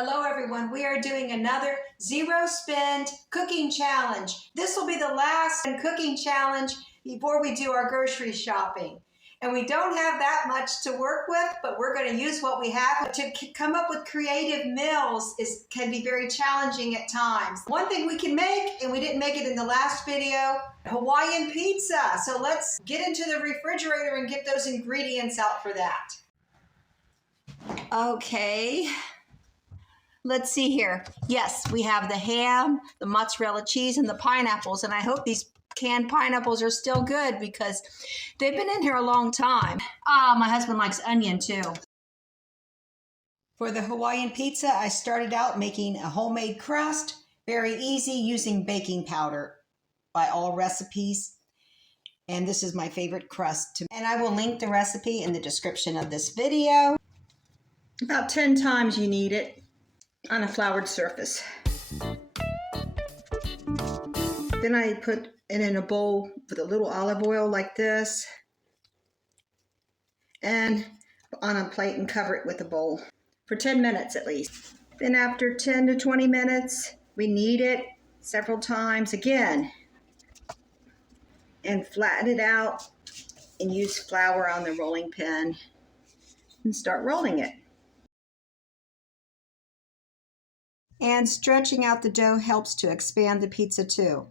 Hello everyone, we are doing another zero spend cooking challenge. This will be the last cooking challenge before we do our grocery shopping. And we don't have that much to work with, but we're going to use what we have. To come up with creative meals can be very challenging at times. One thing we can make, and we didn't make it in the last video, Hawaiian pizza. So let's get into the refrigerator and get those ingredients out for that. Okay. Let's see here. Yes, we have the ham, the mozzarella cheese, and the pineapples. And I hope these canned pineapples are still good because they've been in here a long time. My husband likes onion too. For the Hawaiian pizza, I started out making a homemade crust. Very easy using baking powder by all recipes. And this is my favorite crust. And I will link the recipe in the description of this video. About 10 times you need it on a floured surface. Then I put it in a bowl with a little olive oil like this and on a plate and cover it with a bowl for 10 minutes at least. Then after 10 to 20 minutes, we knead it several times again and flatten it out and use flour on the rolling pin and start rolling it. And stretching out the dough helps to expand the pizza too.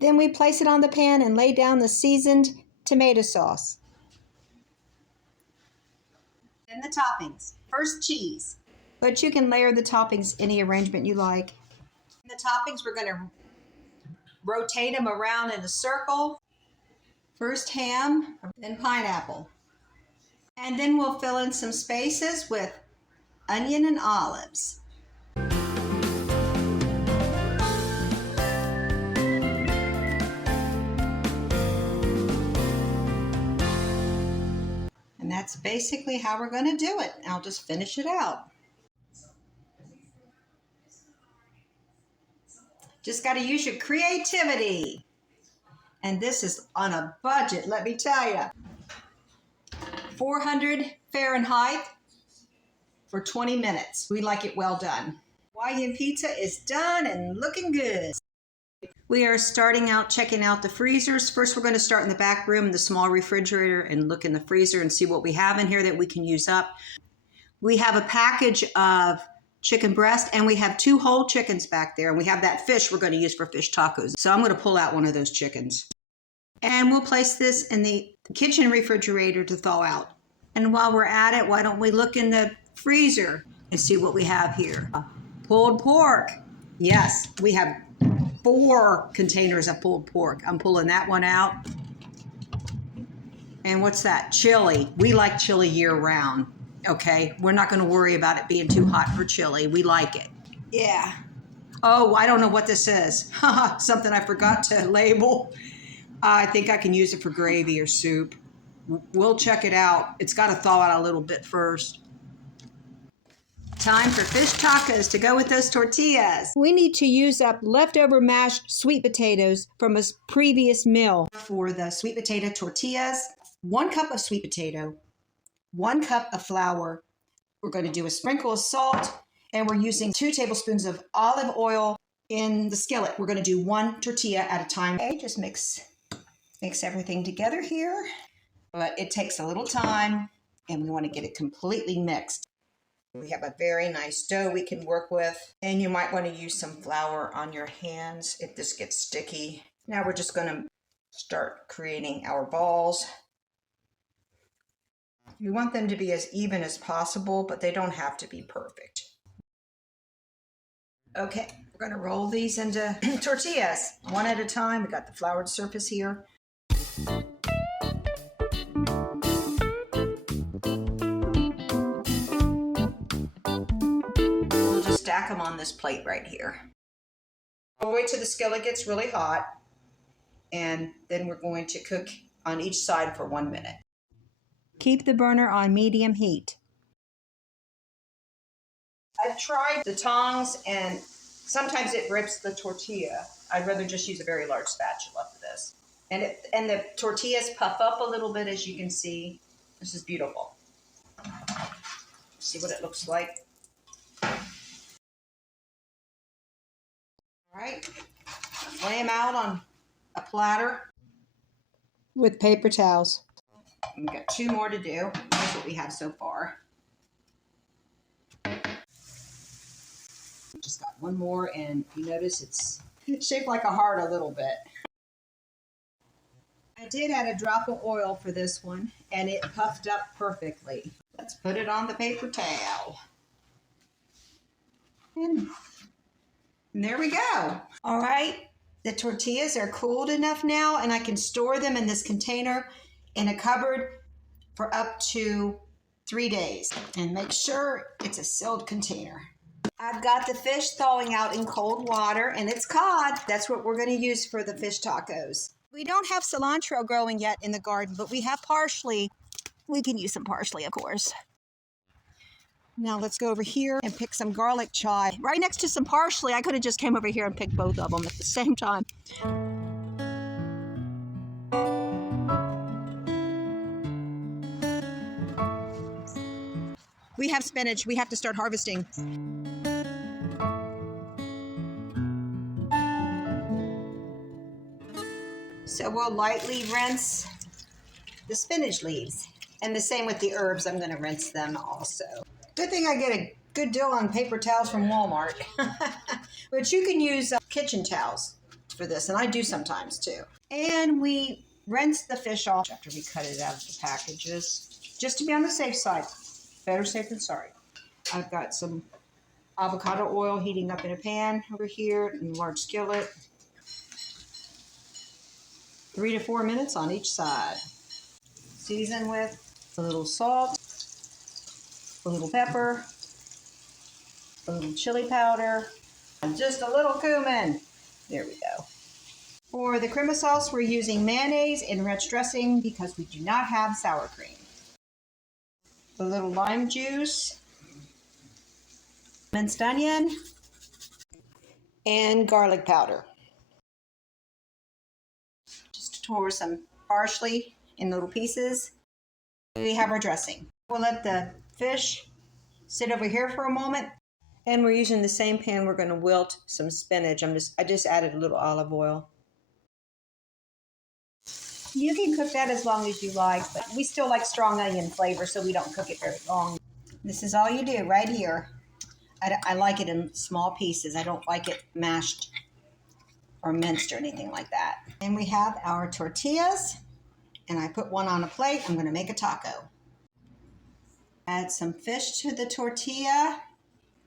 Then we place it on the pan and lay down the seasoned tomato sauce. Then the toppings. First, cheese. But you can layer the toppings any arrangement you like. The toppings, we're going to rotate them around in a circle. First ham, then pineapple. And then we'll fill in some spaces with onion and olives. And that's basically how we're going to do it. I'll just finish it out. Just got to use your creativity. And this is on a budget, let me tell you. 400 Fahrenheit for 20 minutes. We like it well done. Hawaiian pizza is done and looking good. We are starting out checking out the freezers. First, we're going to start in the back room, the small refrigerator, and look in the freezer and see what we have in here that we can use up. We have a package of chicken breast, and we have 2 whole chickens back there, and we have that fish we're going to use for fish tacos. So I'm going to pull out one of those chickens. And we'll place this in the kitchen refrigerator to thaw out. And while we're at it, why don't we look in the freezer and see what we have here? Pulled pork. Yes, we have 4 containers of pulled pork. I'm pulling that one out. And what's that? Chili. We like chili year round. Okay, we're not going to worry about it being too hot for chili. We like it. Yeah. Oh, I don't know what this is. Something I forgot to label. I think I can use it for gravy or soup. We'll check it out. It's got to thaw out a little bit first. Time for fish tacos to go with those tortillas. We need to use up leftover mashed sweet potatoes from a previous meal. For the sweet potato tortillas, 1 cup of sweet potato, 1 cup of flour. We're going to do a sprinkle of salt, and we're using 2 tablespoons of olive oil in the skillet. We're going to do 1 tortilla at a time. Okay, just mix everything together here, but it takes a little time and we want to get it completely mixed. We have a very nice dough we can work with, and you might want to use some flour on your hands if this gets sticky. Now we're just going to start creating our balls. We want them to be as even as possible, but they don't have to be perfect. Okay, we're going to roll these into tortillas one at a time. We got the floured surface here. We'll just stack them on this plate right here. We'll wait till the skillet gets really hot, and then we're going to cook on each side for 1 minute. Keep the burner on medium heat. I've tried the tongs, and sometimes it rips the tortilla. I'd rather just use a very large spatula for this. And the tortillas puff up a little bit, as you can see. This is beautiful. See what it looks like. All right, lay them out on a platter with paper towels. We've got 2 more to do. That's what we have so far. Just got 1 more, and you notice it's shaped like a heart a little bit. I did add a drop of oil for this one, and it puffed up perfectly. Let's put it on the paper towel. And there we go. All right, the tortillas are cooled enough now, and I can store them in this container in a cupboard for up to 3 days. And make sure it's a sealed container. I've got the fish thawing out in cold water, and it's cod. That's what we're going to use for the fish tacos. We don't have cilantro growing yet in the garden, but we have parsley. We can use some parsley, of course. Now let's go over here and pick some garlic chive. Right next to some parsley. I could have just came over here and picked both of them at the same time. We have spinach. We have to start harvesting. So we'll lightly rinse the spinach leaves. And the same with the herbs. I'm going to rinse them also. Good thing I get a good deal on paper towels from Walmart. But you can use kitchen towels for this, and I do sometimes too. And we rinse the fish off after we cut it out of the packages, just to be on the safe side. Better safe than sorry. I've got some avocado oil heating up in a pan over here in a large skillet. 3 to 4 minutes on each side. Season with a little salt, a little pepper, a little chili powder, and just a little cumin. There we go. For the cream sauce, we're using mayonnaise and ranch dressing because we do not have sour cream. A little lime juice, minced onion, and garlic powder. Just pour some parsley in little pieces. We have our dressing. We'll let the fish sit over here for a moment. And we're using the same pan. We're going to wilt some spinach. I just added a little olive oil. You can cook that as long as you like, but we still like strong onion flavor, so we don't cook it very long. This is all you do right here. I like it in small pieces. I don't like it mashed or minced or anything like that. And we have our tortillas, and I put one on a plate. I'm going to make a taco. Add some fish to the tortilla.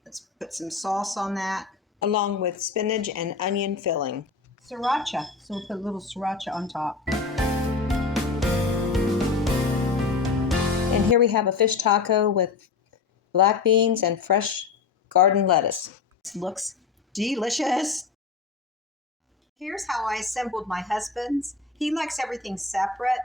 Let's put some sauce on that, along with spinach and onion filling. Sriracha, so we'll put a little sriracha on top. And here we have a fish taco with black beans and fresh garden lettuce. This looks delicious. Here's how I assembled my husband's. He likes everything separate.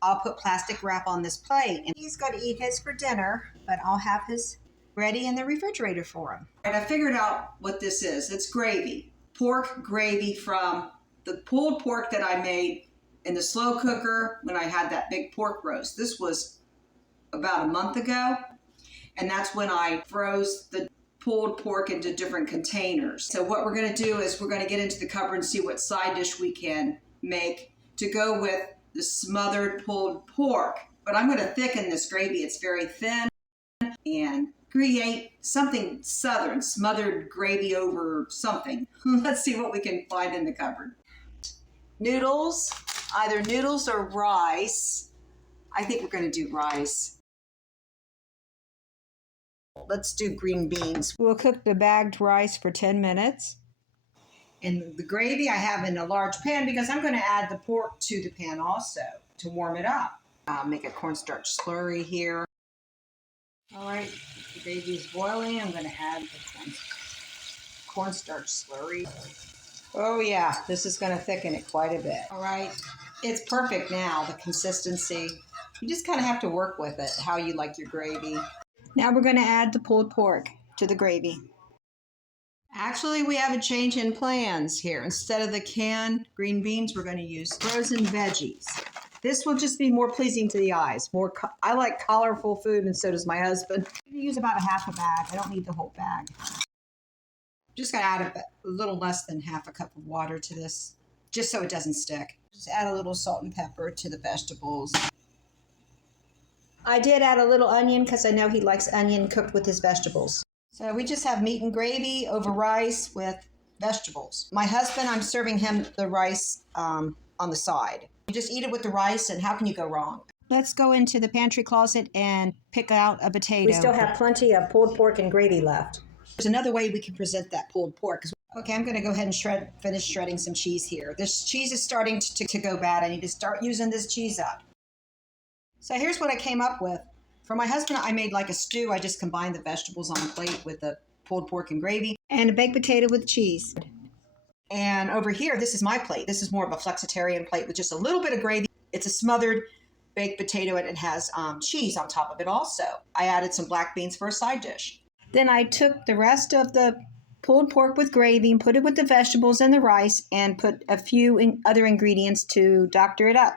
I'll put plastic wrap on this plate, and he's going to eat his for dinner, but I'll have his ready in the refrigerator for him. All right, I figured out what this is. It's gravy, pork gravy from the pulled pork that I made in the slow cooker when I had that big pork roast. This was about a month ago, and that's when I froze the pulled pork into different containers. So what we're going to do is we're going to get into the cupboard and see what side dish we can make to go with the smothered pulled pork. But I'm going to thicken this gravy. It's very thin, and create something southern, smothered gravy over something. Let's see what we can find in the cupboard. Noodles, either noodles or rice. I think we're going to do rice. Let's do green beans. We'll cook the bagged rice for 10 minutes. And the gravy I have in a large pan because I'm going to add the pork to the pan also to warm it up. I'll make a cornstarch slurry here. All right, the gravy is boiling. I'm going to add the cornstarch slurry. Oh yeah, this is going to thicken it quite a bit. All right, it's perfect now, the consistency. You just kind of have to work with it, how you like your gravy. Now we're going to add the pulled pork to the gravy. Actually, we have a change in plans here. Instead of the canned green beans, we're going to use frozen veggies. This will just be more pleasing to the eyes. I like colorful food, and so does my husband. I'm gonna use about a half a bag. I don't need the whole bag. Just gonna add a little less than half a cup of water to this, just so it doesn't stick. Just add a little salt and pepper to the vegetables. I did add a little onion because I know he likes onion cooked with his vegetables. So we just have meat and gravy over rice with vegetables. My husband, I'm serving him the rice on the side. You just eat it with the rice, and how can you go wrong? Let's go into the pantry closet and pick out a potato. We still have plenty of pulled pork and gravy left. There's another way we can present that pulled pork. Okay, I'm going to go ahead and finish shredding some cheese here. This cheese is starting to go bad. I need to start using this cheese up. So here's what I came up with. For my husband, I made like a stew. I just combined the vegetables on the plate with the pulled pork and gravy. And a baked potato with cheese. And over here, this is my plate. This is more of a flexitarian plate with just a little bit of gravy. It's a smothered baked potato, and it has cheese on top of it also. I added some black beans for a side dish. Then I took the rest of the pulled pork with gravy and put it with the vegetables and the rice and put a few other ingredients to doctor it up.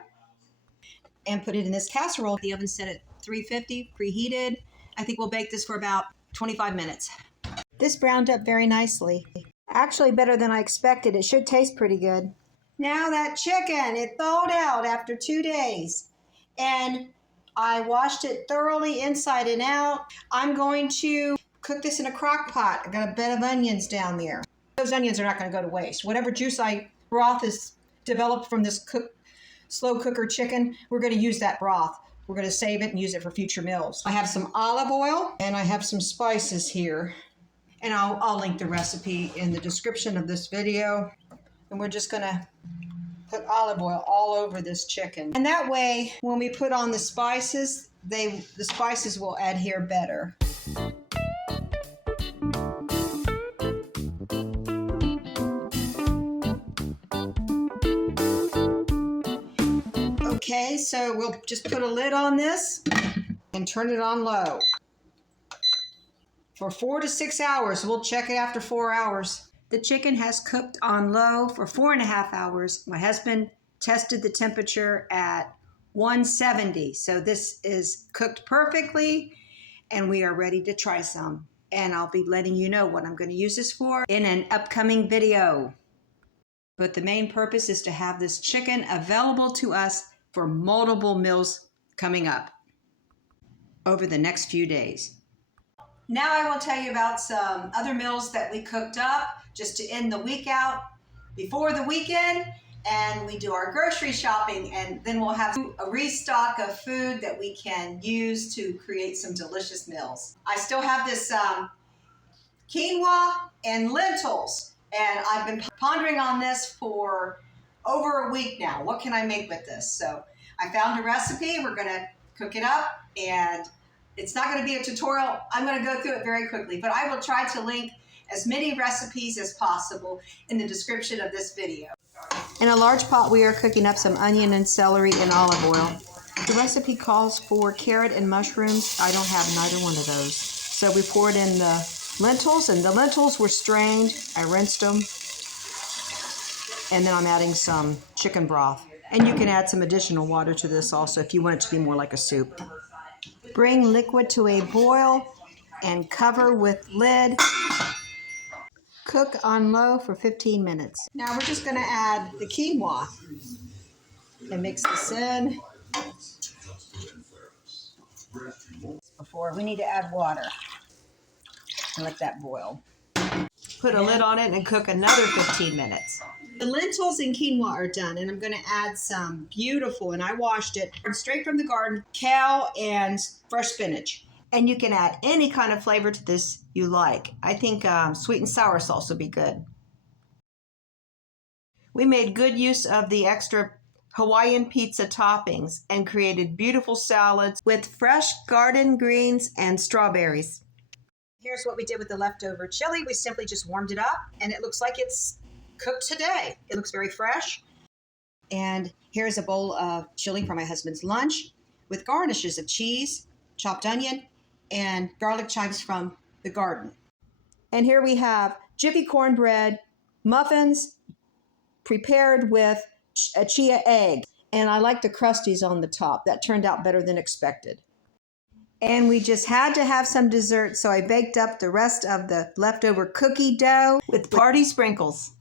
And put it in this casserole. The oven set at 350, preheated. I think we'll bake this for about 25 minutes. This browned up very nicely. Actually better than I expected. It should taste pretty good. Now that chicken, it thawed out after 2 days. And I washed it thoroughly inside and out. I'm going to cook this in a crock pot. I got a bed of onions down there. Those onions are not going to go to waste. Whatever broth is developed from this slow cooker chicken, we're going to use that broth. We're going to save it and use it for future meals. I have some olive oil and I have some spices here. And I'll link the recipe in the description of this video. And we're just going to put olive oil all over this chicken. And that way, when we put on the spices, the spices will adhere better. Okay, so we'll just put a lid on this and turn it on low for 4 to 6 hours. We'll check it after 4 hours. The chicken has cooked on low for 4.5 hours. My husband tested the temperature at 170. So this is cooked perfectly and we are ready to try some. And I'll be letting you know what I'm going to use this for in an upcoming video. But the main purpose is to have this chicken available to us for multiple meals coming up over the next few days. Now I will tell you about some other meals that we cooked up just to end the week out before the weekend, and we do our grocery shopping, and then we'll have a restock of food that we can use to create some delicious meals. I still have this quinoa and lentils, and I've been pondering on this for over a week now. What can I make with this? So I found a recipe. We're going to cook it up, and it's not going to be a tutorial. I'm going to go through it very quickly, but I will try to link as many recipes as possible in the description of this video. In a large pot, we are cooking up some onion and celery in olive oil. The recipe calls for carrot and mushrooms. I don't have neither one of those. So we poured in the lentils, and the lentils were strained. I rinsed them. And then I'm adding some chicken broth. And you can add some additional water to this also if you want it to be more like a soup. Bring liquid to a boil and cover with lid. Cook on low for 15 minutes. Now we're just going to add the quinoa and mix this in. Before we need to add water and let that boil. Put a lid on it and cook another 15 minutes. The lentils and quinoa are done, and I'm going to add some beautiful, and I washed it straight from the garden, kale and fresh spinach. And you can add any kind of flavor to this you like. I think sweet and sour sauce would be good. We made good use of the extra Hawaiian pizza toppings and created beautiful salads with fresh garden greens and strawberries. Here's what we did with the leftover chili. We simply just warmed it up, and it looks like it's cooked today. It looks very fresh. And here's a bowl of chili for my husband's lunch with garnishes of cheese, chopped onion, and garlic chives from the garden. And here we have Jiffy cornbread, muffins prepared with a chia egg. And I like the Crusties on the top. That turned out better than expected. And we just had to have some dessert, so I baked up the rest of the leftover cookie dough with party sprinkles.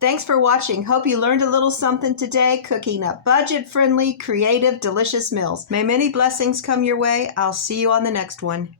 Thanks for watching. Hope you learned a little something today cooking up budget-friendly, creative, delicious meals. May many blessings come your way. I'll see you on the next one.